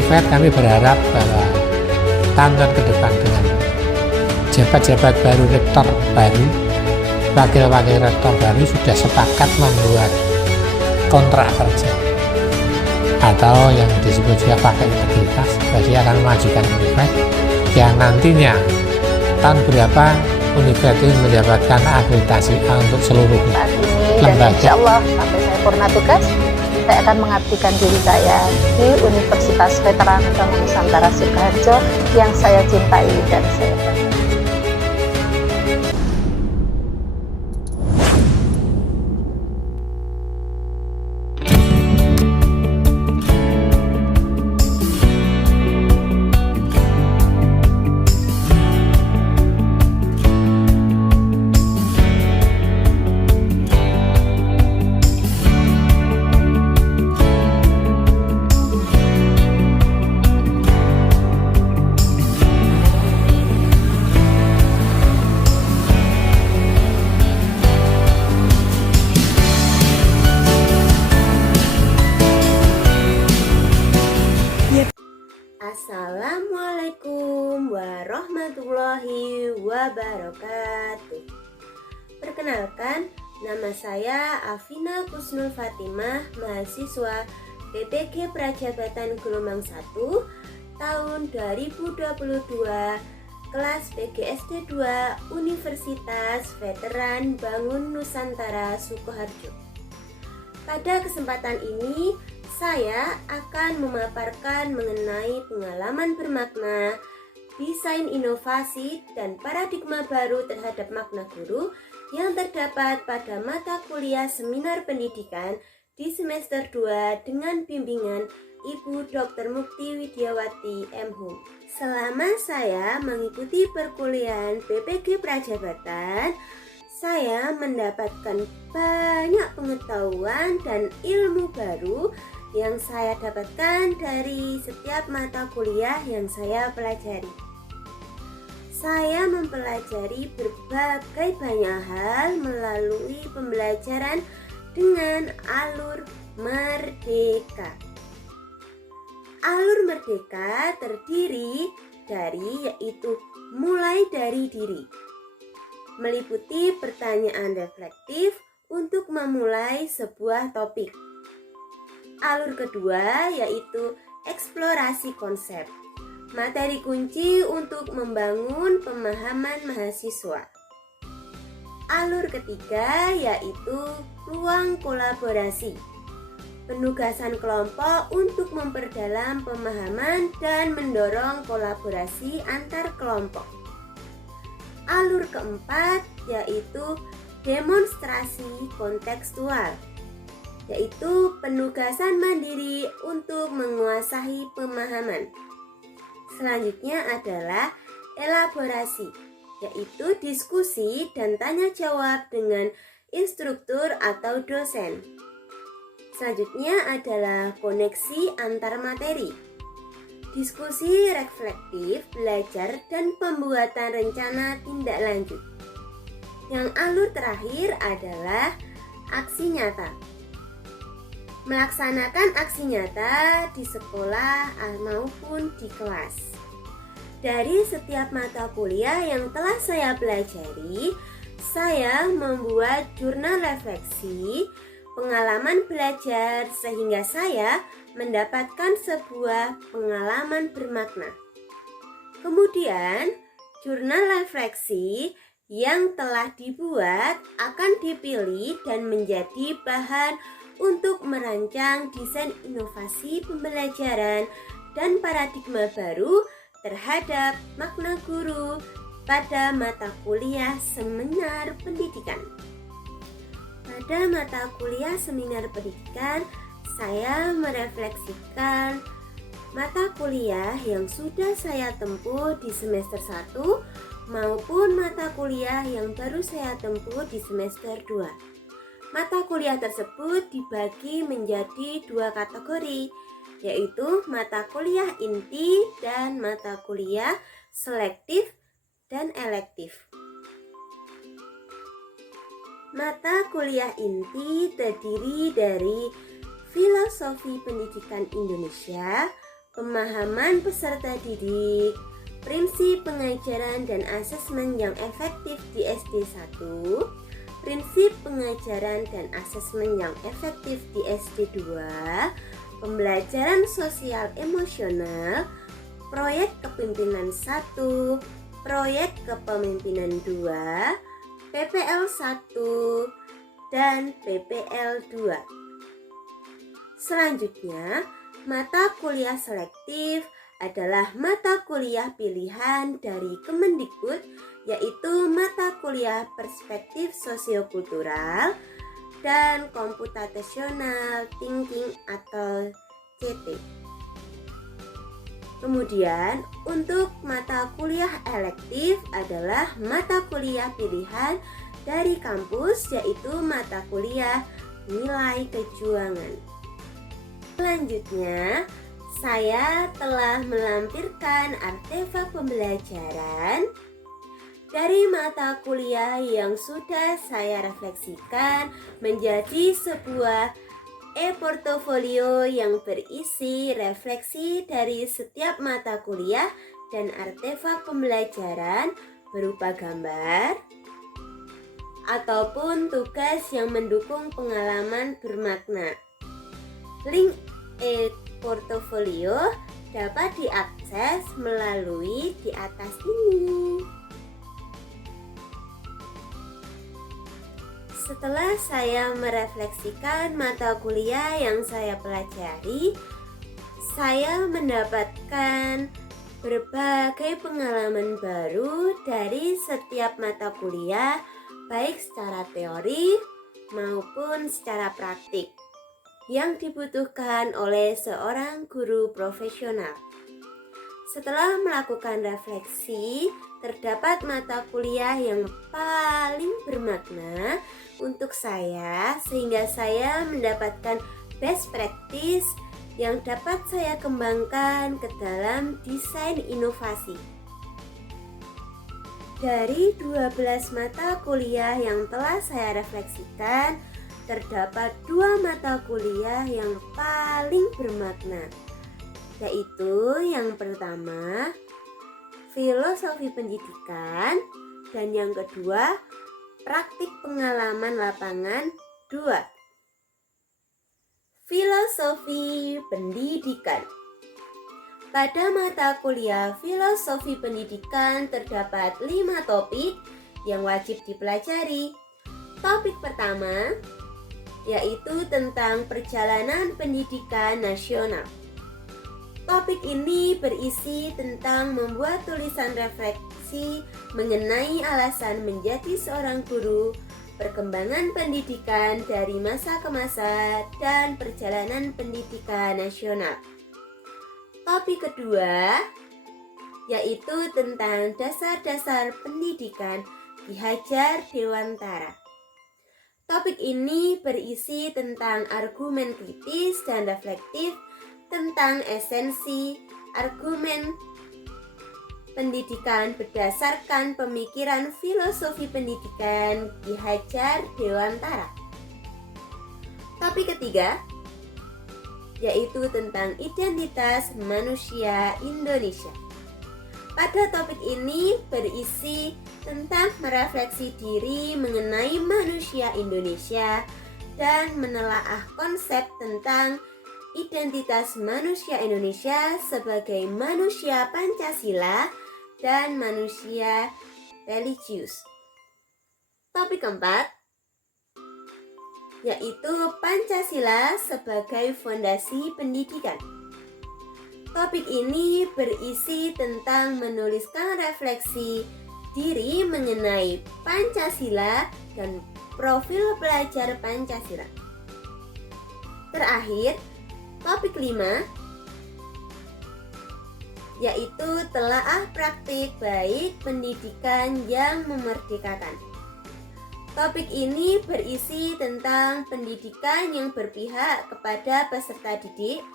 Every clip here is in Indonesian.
Univet kami berharap bahwa tahun ke depan dengan jabat-jabat baru, rektor baru, wakil-wakil rektor baru sudah sepakat membuat kontrak kerja atau yang disebut juga pakai integritas, berarti akan memajukan Univet yang nantinya tahun berapa Univet itu mendapatkan akreditasi A untuk seluruhnya. Saat ini dan insya Allah sampai saya purna tugas, saya akan mengabdikan diri saya di Universitas Veteran Bangun Nusantara Sukoharjo yang saya cintai dan saya banggakan. Assalamualaikum warahmatullahi wabarakatuh. Perkenalkan, nama saya Afina Kusnul Fatimah, mahasiswa PPG Prajabatan Gelombang 1 tahun 2022, kelas PGSD 2 Universitas Veteran Bangun Nusantara Sukoharjo. Pada kesempatan ini saya akan memaparkan mengenai pengalaman bermakna, desain inovasi, dan paradigma baru terhadap makna guru yang terdapat pada mata kuliah seminar pendidikan di semester 2 dengan bimbingan Ibu Dr. Mukti Widiawati M.Hum. Selama saya mengikuti perkuliahan PPG Prajabatan, saya mendapatkan banyak pengetahuan dan ilmu baru yang saya dapatkan dari setiap mata kuliah yang saya pelajari. Saya mempelajari berbagai banyak hal melalui pembelajaran dengan alur merdeka. Alur merdeka terdiri dari yaitu mulai dari diri, meliputi pertanyaan reflektif untuk memulai sebuah topik. Alur kedua yaitu eksplorasi konsep, materi kunci untuk membangun pemahaman mahasiswa. Alur ketiga yaitu ruang kolaborasi, penugasan kelompok untuk memperdalam pemahaman dan mendorong kolaborasi antar kelompok. Alur keempat yaitu demonstrasi kontekstual, yaitu penugasan mandiri untuk menguasai pemahaman. Selanjutnya adalah elaborasi, yaitu diskusi dan tanya jawab dengan instruktur atau dosen. Selanjutnya adalah koneksi antar materi, diskusi reflektif, belajar, dan pembuatan rencana tindak lanjut. Yang alur terakhir adalah aksi nyata, melaksanakan aksi nyata di sekolah maupun di kelas. Dari setiap mata kuliah yang telah saya pelajari, saya membuat jurnal refleksi pengalaman belajar sehingga saya mendapatkan sebuah pengalaman bermakna. Kemudian, jurnal refleksi yang telah dibuat akan dipilih dan menjadi bahan untuk merancang desain inovasi pembelajaran dan paradigma baru terhadap makna guru pada mata kuliah seminar pendidikan. Pada mata kuliah seminar pendidikan, saya merefleksikan mata kuliah yang sudah saya tempuh di semester 1 maupun mata kuliah yang baru saya tempuh di semester 2. Mata kuliah tersebut dibagi menjadi 2 kategori, yaitu mata kuliah inti dan mata kuliah selektif dan elektif. Mata kuliah inti terdiri dari Filosofi Pendidikan Indonesia, pemahaman peserta didik, prinsip pengajaran dan asesmen yang efektif di SD 1, prinsip pengajaran dan asesmen yang efektif di SD 2, pembelajaran sosial emosional, proyek kepemimpinan 1, proyek kepemimpinan 2, PPL 1, dan PPL 2. Selanjutnya, mata kuliah selektif adalah mata kuliah pilihan dari Kemendikbud, yaitu mata kuliah perspektif sosiokultural dan computational thinking atau CT. Kemudian untuk mata kuliah elektif adalah mata kuliah pilihan dari kampus, yaitu mata kuliah nilai kejuangan. Selanjutnya, saya telah melampirkan artefak pembelajaran dari mata kuliah yang sudah saya refleksikan menjadi sebuah e-portofolio yang berisi refleksi dari setiap mata kuliah dan artefak pembelajaran berupa gambar ataupun tugas yang mendukung pengalaman bermakna. Link e-portofolio dapat diakses melalui di atas ini. Setelah saya merefleksikan mata kuliah yang saya pelajari, saya mendapatkan berbagai pengalaman baru dari setiap mata kuliah, baik secara teori maupun secara praktik, yang dibutuhkan oleh seorang guru profesional. Setelah melakukan refleksi, terdapat mata kuliah yang paling bermakna untuk saya, sehingga saya mendapatkan best practice yang dapat saya kembangkan ke dalam desain inovasi. Dari 12 mata kuliah yang telah saya refleksikan, terdapat 2 mata kuliah yang paling bermakna, yaitu yang pertama, filosofi pendidikan, dan yang kedua, praktik pengalaman lapangan 2. Filosofi pendidikan. Pada mata kuliah filosofi pendidikan terdapat 5 topik yang wajib dipelajari. Topik pertama yaitu tentang perjalanan pendidikan nasional. Topik ini berisi tentang membuat tulisan refleksi mengenai alasan menjadi seorang guru, perkembangan pendidikan dari masa ke masa, dan perjalanan pendidikan nasional. Topik kedua yaitu tentang dasar-dasar pendidikan Ki Hajar Dewantara. Topik ini berisi tentang argumen kritis dan reflektif tentang esensi argumen pendidikan berdasarkan pemikiran filosofi pendidikan Ki Hajar Dewantara. Topik ketiga yaitu tentang identitas manusia Indonesia. Pada topik ini berisi tentang merefleksi diri mengenai manusia Indonesia dan menelaah konsep tentang identitas manusia Indonesia sebagai manusia Pancasila dan manusia religius. Topik keempat yaitu Pancasila sebagai fondasi pendidikan. Topik ini berisi tentang menuliskan refleksi diri mengenai Pancasila dan profil pelajar Pancasila. Terakhir, topik 5 yaitu telaah praktik baik pendidikan yang memerdekakan. Topik ini berisi tentang pendidikan yang berpihak kepada peserta didik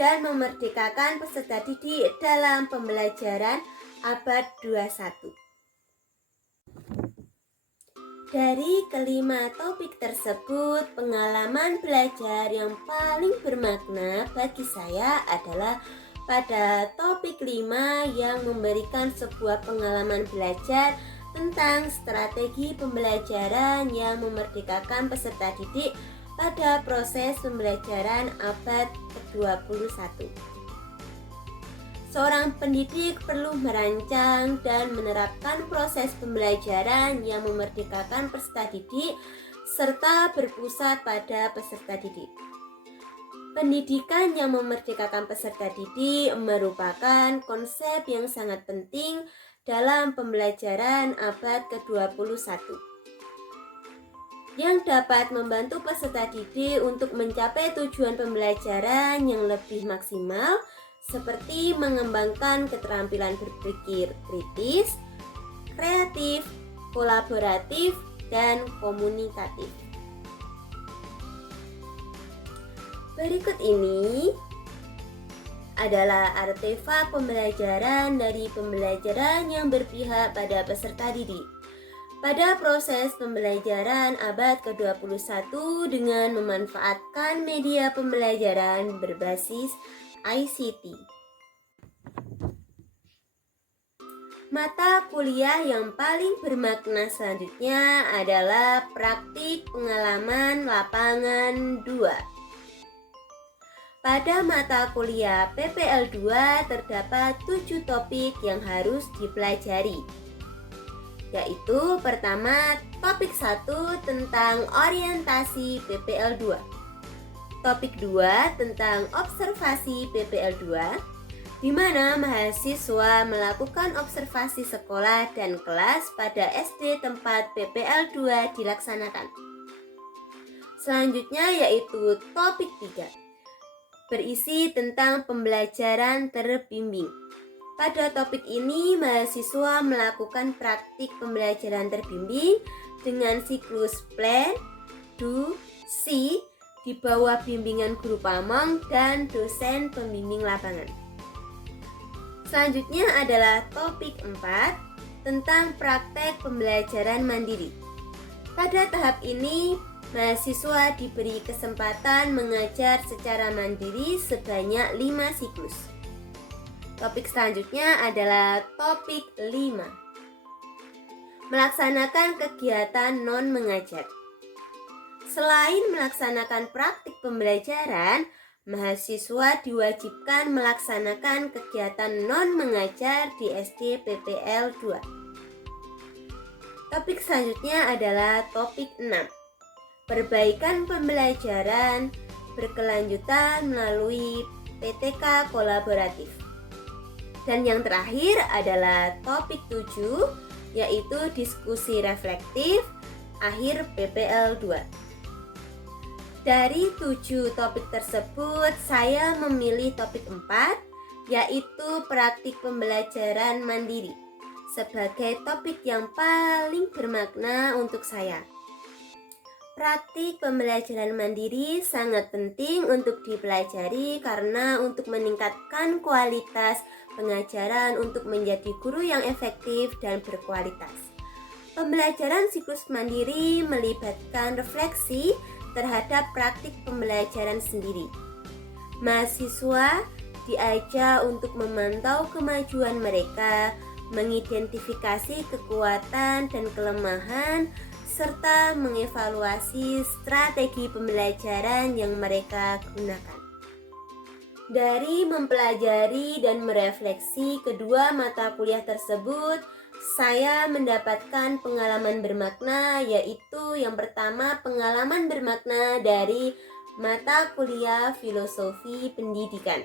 dan memerdekakan peserta didik dalam pembelajaran abad 21. Dari kelima topik tersebut, pengalaman belajar yang paling bermakna bagi saya adalah pada topik 5 yang memberikan sebuah pengalaman belajar tentang strategi pembelajaran yang memerdekakan peserta didik pada proses pembelajaran abad ke-21. Seorang pendidik perlu merancang dan menerapkan proses pembelajaran yang memerdekakan peserta didik serta berpusat pada peserta didik. Pendidikan yang memerdekakan peserta didik merupakan konsep yang sangat penting dalam pembelajaran abad ke-21 yang dapat membantu peserta didik untuk mencapai tujuan pembelajaran yang lebih maksimal seperti mengembangkan keterampilan berpikir kritis, kreatif, kolaboratif, dan komunikatif. Berikut ini adalah artefak pembelajaran dari pembelajaran yang berpihak pada peserta didik pada proses pembelajaran abad ke-21 dengan memanfaatkan media pembelajaran berbasis ICT. Mata kuliah yang paling bermakna selanjutnya adalah praktik pengalaman lapangan 2. Pada mata kuliah PPL 2 terdapat 7 topik yang harus dipelajari, yaitu pertama topik 1 tentang orientasi PPL 2, topik 2 tentang observasi PPL 2, di mana mahasiswa melakukan observasi sekolah dan kelas pada SD tempat PPL 2 dilaksanakan. Selanjutnya yaitu topik 3, berisi tentang pembelajaran terbimbing. Pada topik ini, mahasiswa melakukan praktik pembelajaran terbimbing dengan siklus plan, do, see di bawah bimbingan guru pamong dan dosen pembimbing lapangan. Selanjutnya adalah topik 4 tentang praktek pembelajaran mandiri. Pada tahap ini, mahasiswa diberi kesempatan mengajar secara mandiri sebanyak 5 siklus. Topik selanjutnya adalah topik 5. Melaksanakan kegiatan non-mengajar. Selain melaksanakan praktik pembelajaran, mahasiswa diwajibkan melaksanakan kegiatan non-mengajar di SD PPL 2. Topik selanjutnya adalah topik 6. Perbaikan pembelajaran berkelanjutan melalui PTK kolaboratif. Dan yang terakhir adalah topik 7, yaitu diskusi reflektif akhir PPL 2. Dari 7 topik tersebut, saya memilih topik 4, yaitu praktik pembelajaran mandiri, sebagai topik yang paling bermakna untuk saya. Praktik pembelajaran mandiri sangat penting untuk dipelajari karena untuk meningkatkan kualitas pengajaran untuk menjadi guru yang efektif dan berkualitas. Pembelajaran siklus mandiri melibatkan refleksi terhadap praktik pembelajaran sendiri. Mahasiswa diajak untuk memantau kemajuan mereka, mengidentifikasi kekuatan dan kelemahan, serta mengevaluasi strategi pembelajaran yang mereka gunakan. Dari mempelajari dan merefleksi kedua mata kuliah tersebut, saya mendapatkan pengalaman bermakna, yaitu yang pertama pengalaman bermakna dari mata kuliah filosofi pendidikan.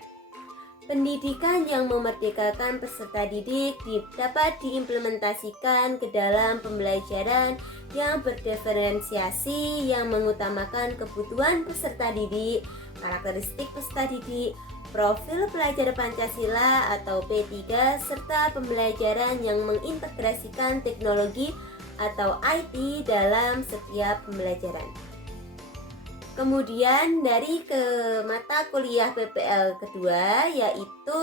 Pendidikan yang memerdekakan peserta didik dapat diimplementasikan ke dalam pembelajaran yang berdiferensiasi yang mengutamakan kebutuhan peserta didik, karakteristik peserta didik, profil pelajar Pancasila atau P3, serta pembelajaran yang mengintegrasikan teknologi atau IT dalam setiap pembelajaran. Kemudian dari mata kuliah PPL kedua, yaitu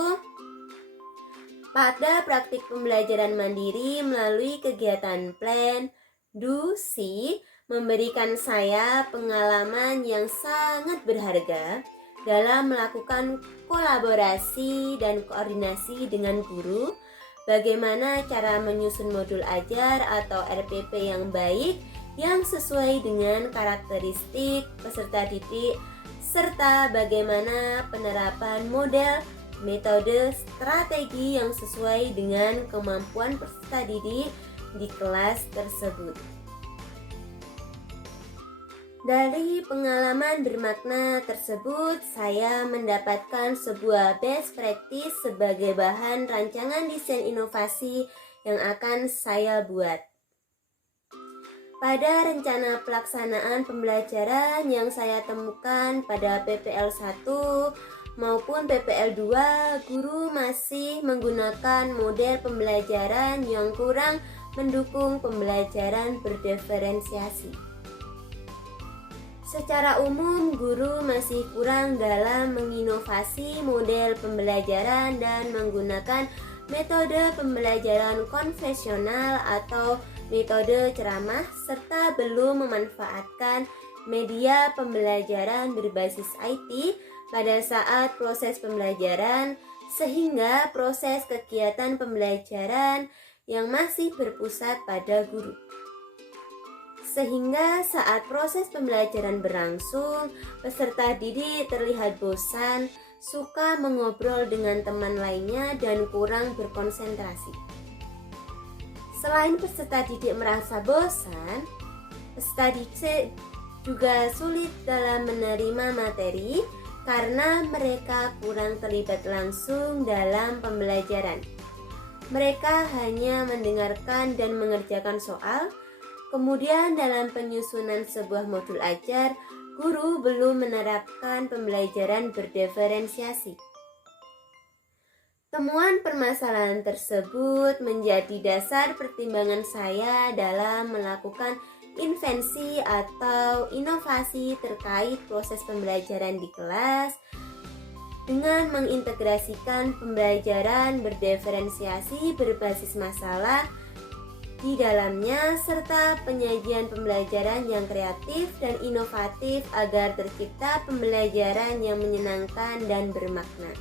pada praktik pembelajaran mandiri melalui kegiatan plan, do, see, memberikan saya pengalaman yang sangat berharga dalam melakukan kolaborasi dan koordinasi dengan guru, bagaimana cara menyusun modul ajar atau RPP yang baik yang sesuai dengan karakteristik peserta didik, serta bagaimana penerapan model, metode, strategi yang sesuai dengan kemampuan peserta didik di kelas tersebut. Dari pengalaman bermakna tersebut, saya mendapatkan sebuah best practice sebagai bahan rancangan desain inovasi yang akan saya buat. Pada rencana pelaksanaan pembelajaran yang saya temukan pada PPL 1 maupun PPL 2, guru masih menggunakan model pembelajaran yang kurang mendukung pembelajaran berdiferensiasi. Secara umum, guru masih kurang dalam menginovasi model pembelajaran dan menggunakan metode pembelajaran konvensional atau metode ceramah, serta belum memanfaatkan media pembelajaran berbasis IT pada saat proses pembelajaran, sehingga proses kegiatan pembelajaran yang masih berpusat pada guru. Sehingga saat proses pembelajaran berlangsung, peserta didik terlihat bosan, suka mengobrol dengan teman lainnya, dan kurang berkonsentrasi. Selain peserta didik merasa bosan, peserta didik juga sulit dalam menerima materi karena mereka kurang terlibat langsung dalam pembelajaran. Mereka hanya mendengarkan dan mengerjakan soal. Kemudian dalam penyusunan sebuah modul ajar, guru belum menerapkan pembelajaran berdiferensiasi. Temuan permasalahan tersebut menjadi dasar pertimbangan saya dalam melakukan invensi atau inovasi terkait proses pembelajaran di kelas dengan mengintegrasikan pembelajaran berdiferensiasi berbasis masalah di dalamnya, serta penyajian pembelajaran yang kreatif dan inovatif agar tercipta pembelajaran yang menyenangkan dan bermakna.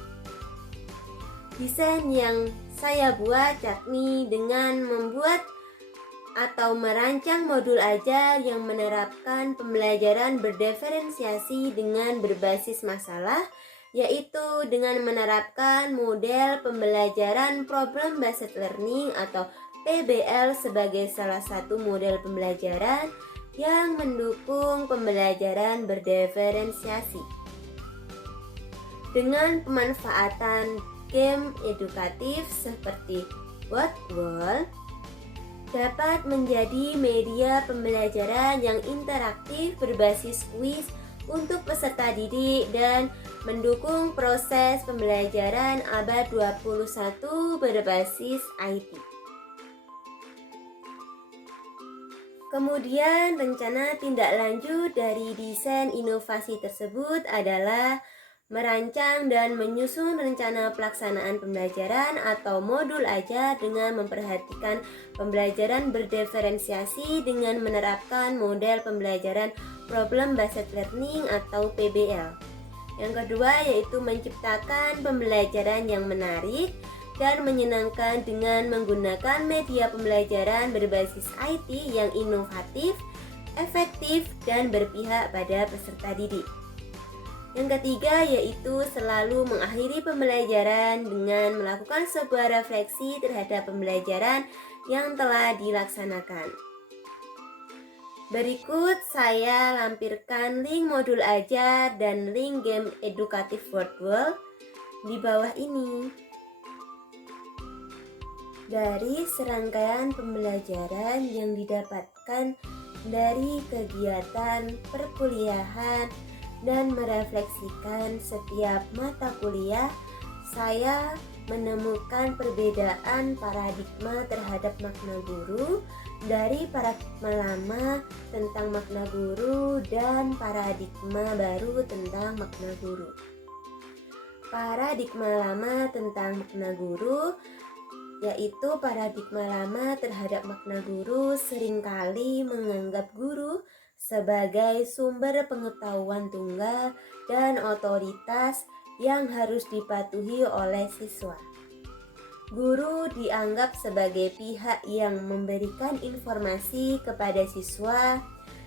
Desain yang saya buat yakni dengan membuat atau merancang modul ajar yang menerapkan pembelajaran berdiferensiasi dengan berbasis masalah, yaitu dengan menerapkan model pembelajaran Problem Based Learning atau PBL sebagai salah satu model pembelajaran yang mendukung pembelajaran berdiferensiasi. Dengan pemanfaatan game edukatif seperti Wordwall dapat menjadi media pembelajaran yang interaktif berbasis kuis untuk peserta didik dan mendukung proses pembelajaran abad 21 berbasis IT. Kemudian rencana tindak lanjut dari desain inovasi tersebut adalah merancang dan menyusun rencana pelaksanaan pembelajaran atau modul ajar dengan memperhatikan pembelajaran berdiferensiasi dengan menerapkan model pembelajaran Problem Based Learning atau PBL. Yang kedua yaitu menciptakan pembelajaran yang menarik dan menyenangkan dengan menggunakan media pembelajaran berbasis IT yang inovatif, efektif, dan berpihak pada peserta didik. Yang ketiga yaitu selalu mengakhiri pembelajaran dengan melakukan sebuah refleksi terhadap pembelajaran yang telah dilaksanakan. Berikut saya lampirkan link modul ajar dan link game edukatif Wordwall di bawah ini. Dari serangkaian pembelajaran yang didapatkan dari kegiatan perkuliahan dan merefleksikan setiap mata kuliah, saya menemukan perbedaan paradigma terhadap makna guru dari paradigma lama tentang makna guru dan paradigma baru tentang makna guru. Paradigma lama tentang makna guru yaitu paradigma lama terhadap makna guru seringkali menganggap guru sebagai sumber pengetahuan tunggal dan otoritas yang harus dipatuhi oleh siswa. Guru dianggap sebagai pihak yang memberikan informasi kepada siswa,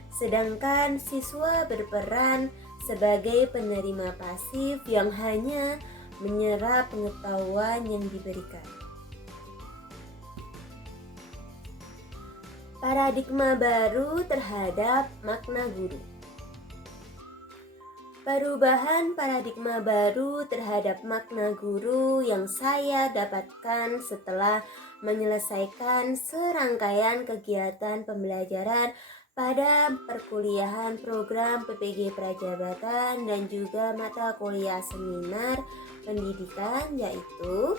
sedangkan siswa berperan sebagai penerima pasif yang hanya menyerap pengetahuan yang diberikan. Paradigma baru terhadap makna guru. Perubahan paradigma baru terhadap makna guru yang saya dapatkan setelah menyelesaikan serangkaian kegiatan pembelajaran pada perkuliahan program PPG Prajabatan dan juga mata kuliah seminar pendidikan, yaitu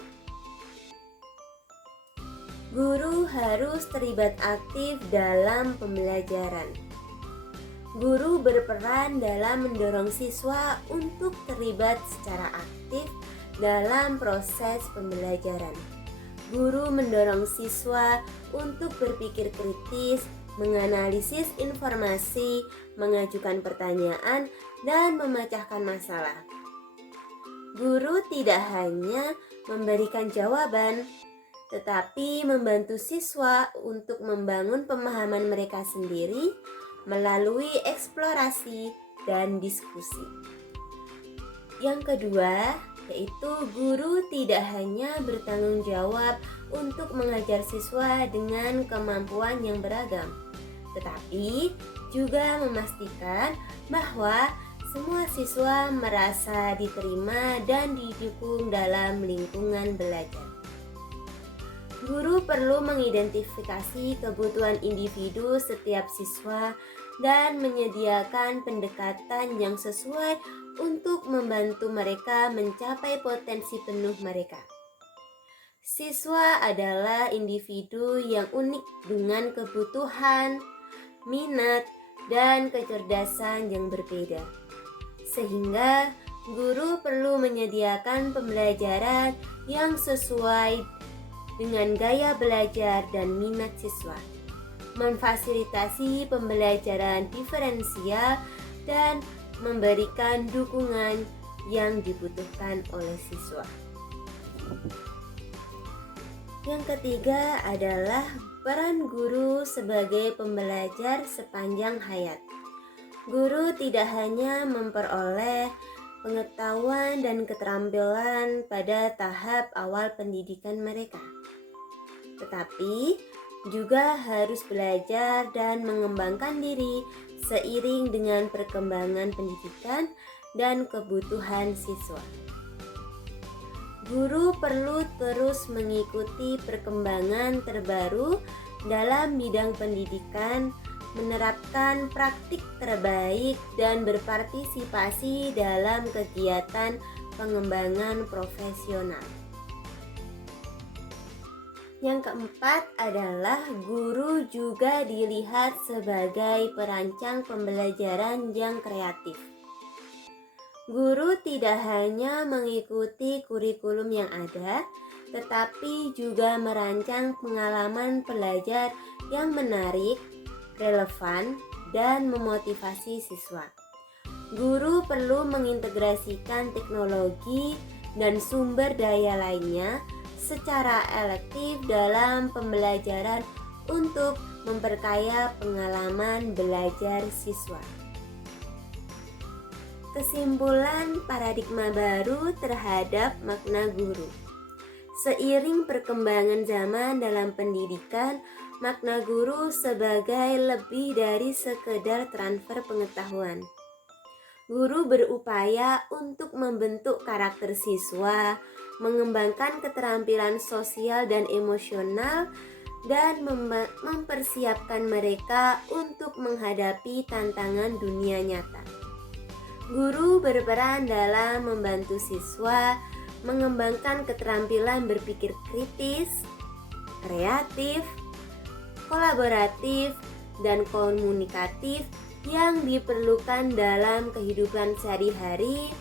guru harus terlibat aktif dalam pembelajaran. Guru berperan dalam mendorong siswa untuk terlibat secara aktif dalam proses pembelajaran. Guru mendorong siswa untuk berpikir kritis, menganalisis informasi, mengajukan pertanyaan, dan memecahkan masalah. Guru tidak hanya memberikan jawaban, tetapi membantu siswa untuk membangun pemahaman mereka sendiri melalui eksplorasi dan diskusi. Yang kedua, yaitu guru tidak hanya bertanggung jawab untuk mengajar siswa dengan kemampuan yang beragam, tetapi juga memastikan bahwa semua siswa merasa diterima dan didukung dalam lingkungan belajar. Guru perlu mengidentifikasi kebutuhan individu setiap siswa dan menyediakan pendekatan yang sesuai untuk membantu mereka mencapai potensi penuh mereka. Siswa adalah individu yang unik dengan kebutuhan, minat, dan kecerdasan yang berbeda. Sehingga guru perlu menyediakan pembelajaran yang sesuai dengan gaya belajar dan minat siswa, memfasilitasi pembelajaran diferensial, dan memberikan dukungan yang dibutuhkan oleh siswa. Yang ketiga adalah peran guru sebagai pembelajar sepanjang hayat. Guru tidak hanya memperoleh pengetahuan dan keterampilan pada tahap awal pendidikan mereka, tetapi juga harus belajar dan mengembangkan diri seiring dengan perkembangan pendidikan dan kebutuhan siswa. Guru perlu terus mengikuti perkembangan terbaru dalam bidang pendidikan, menerapkan praktik terbaik, dan berpartisipasi dalam kegiatan pengembangan profesional. Yang keempat adalah guru juga dilihat sebagai perancang pembelajaran yang kreatif. Guru tidak hanya mengikuti kurikulum yang ada, tetapi juga merancang pengalaman belajar yang menarik, relevan, dan memotivasi siswa. Guru perlu mengintegrasikan teknologi dan sumber daya lainnya secara elektif dalam pembelajaran untuk memperkaya pengalaman belajar siswa. Kesimpulan paradigma baru terhadap makna guru. Seiring perkembangan zaman dalam pendidikan, makna guru sebagai lebih dari sekedar transfer pengetahuan. Guru berupaya untuk membentuk karakter siswa, mengembangkan keterampilan sosial dan emosional, dan mempersiapkan mereka untuk menghadapi tantangan dunia nyata. Guru berperan dalam membantu siswa mengembangkan keterampilan berpikir kritis, kreatif, kolaboratif, dan komunikatif yang diperlukan dalam kehidupan sehari-hari,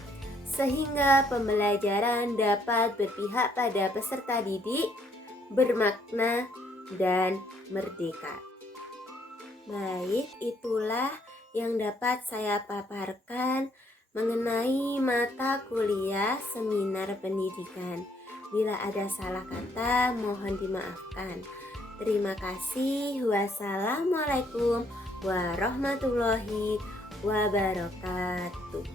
sehingga pembelajaran dapat berpihak pada peserta didik, bermakna, dan merdeka. Baik, itulah yang dapat saya paparkan mengenai mata kuliah seminar pendidikan. Bila ada salah kata, mohon dimaafkan. Terima kasih. Wassalamualaikum warahmatullahi wabarakatuh.